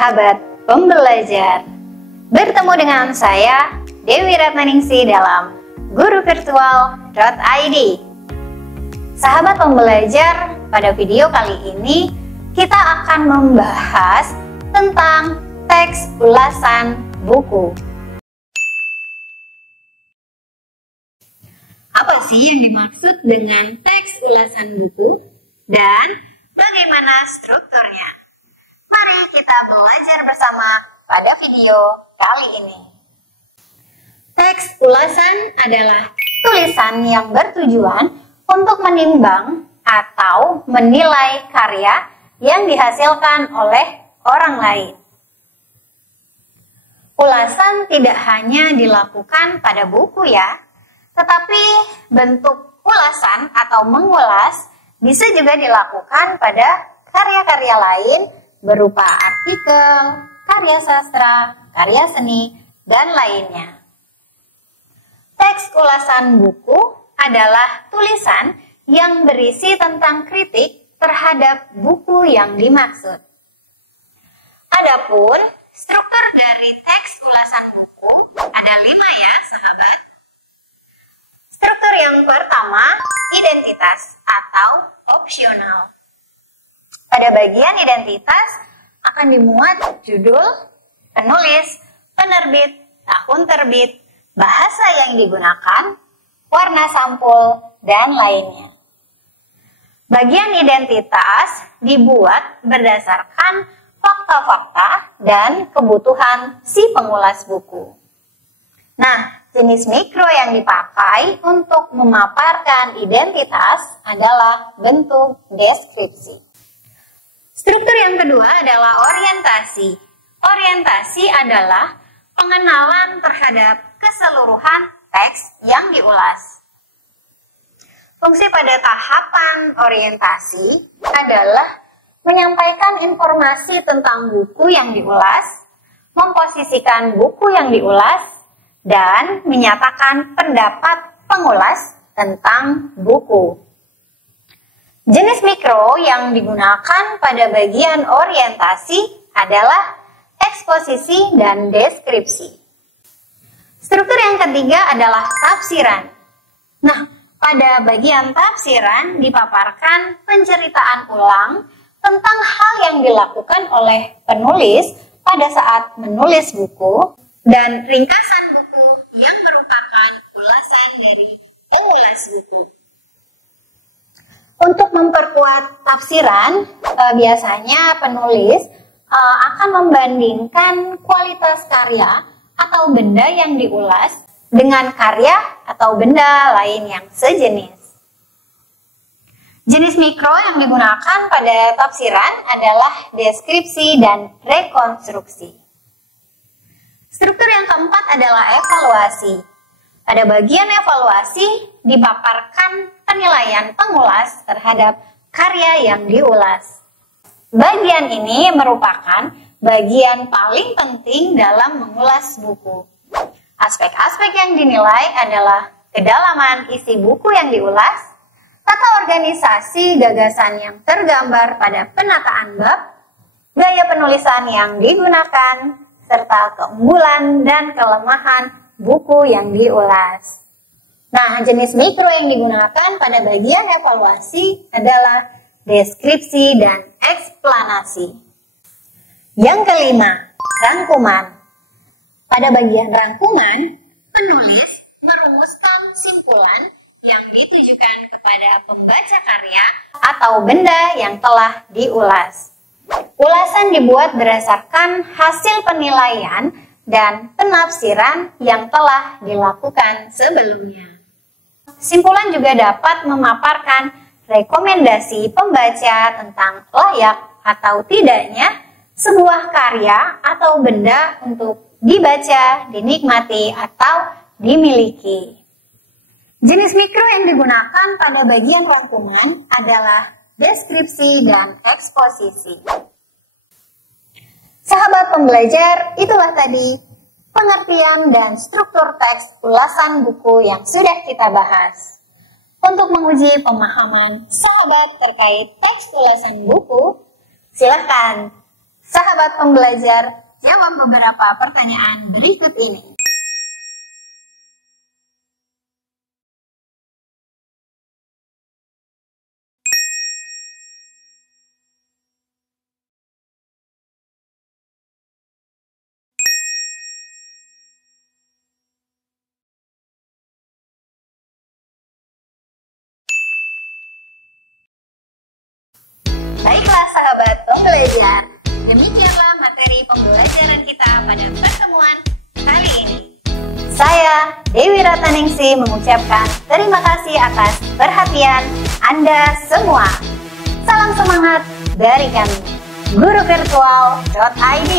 sahabat pembelajar. Bertemu dengan saya, Dewi Ratnaningsi dalam guruvirtual.id. Sahabat pembelajar, pada video kali ini kita akan membahas tentang teks ulasan buku. Apa sih yang dimaksud dengan teks ulasan buku dan bagaimana strukturnya? Mari kita belajar bersama pada video kali ini. Teks ulasan adalah tulisan yang bertujuan untuk menimbang atau menilai karya yang dihasilkan oleh orang lain. Ulasan tidak hanya dilakukan pada buku ya, tetapi bentuk ulasan atau mengulas bisa juga dilakukan pada karya-karya lain berupa artikel, karya sastra, karya seni, dan lainnya. Teks ulasan buku adalah tulisan yang berisi tentang kritik terhadap buku yang dimaksud. Adapun struktur dari teks ulasan buku ada 5 ya, sahabat. Struktur yang pertama, identitas atau opsional. Pada bagian identitas akan dimuat judul, penulis, penerbit, tahun terbit, bahasa yang digunakan, warna sampul, dan lainnya. Bagian identitas dibuat berdasarkan fakta-fakta dan kebutuhan si pengulas buku. Nah, jenis mikro yang dipakai untuk memaparkan identitas adalah bentuk deskripsi. Struktur yang kedua adalah orientasi. Orientasi adalah pengenalan terhadap keseluruhan teks yang diulas. Fungsi pada tahapan orientasi adalah menyampaikan informasi tentang buku yang diulas, memposisikan buku yang diulas, dan menyatakan pendapat pengulas tentang buku. Jenis mikro yang digunakan pada bagian orientasi adalah eksposisi dan deskripsi. Struktur yang ketiga adalah tafsiran. Nah, pada bagian tafsiran dipaparkan penceritaan ulang tentang hal yang dilakukan oleh penulis pada saat menulis buku dan ringkasan buku yang merupakan ulasan dari pengulas buku. Untuk memperkuat tafsiran, biasanya penulis akan membandingkan kualitas karya atau benda yang diulas dengan karya atau benda lain yang sejenis. Jenis mikro yang digunakan pada tafsiran adalah deskripsi dan rekonstruksi. Struktur yang keempat adalah evaluasi. Pada bagian evaluasi dipaparkan penilaian pengulas terhadap karya yang diulas. Bagian ini merupakan bagian paling penting dalam mengulas buku. Aspek-aspek yang dinilai adalah kedalaman isi buku yang diulas, tata organisasi gagasan yang tergambar pada penataan bab, gaya penulisan yang digunakan, serta keunggulan dan kelemahan buku yang diulas. Nah, jenis mikro yang digunakan pada bagian evaluasi adalah deskripsi dan eksplanasi. Yang kelima, rangkuman. Pada bagian rangkuman, penulis merumuskan simpulan yang ditujukan kepada pembaca karya atau benda yang telah diulas. Ulasan dibuat berdasarkan hasil penilaian dan penafsiran yang telah dilakukan sebelumnya. Simpulan juga dapat memaparkan rekomendasi pembaca tentang layak atau tidaknya sebuah karya atau benda untuk dibaca, dinikmati, atau dimiliki. Jenis mikro yang digunakan pada bagian rangkuman adalah deskripsi dan eksposisi. Sahabat pembelajar, itulah tadi pengertian dan struktur teks ulasan buku yang sudah kita bahas. Untuk menguji pemahaman sahabat terkait teks ulasan buku, silakan Sahabat pembelajar, jawab beberapa pertanyaan berikut ini. Baiklah sahabat pembelajar, demikianlah materi pembelajaran kita pada pertemuan kali ini. Saya, Dewi Ratnaningsih, mengucapkan terima kasih atas perhatian Anda semua. Salam semangat dari kami, guruvirtual.id.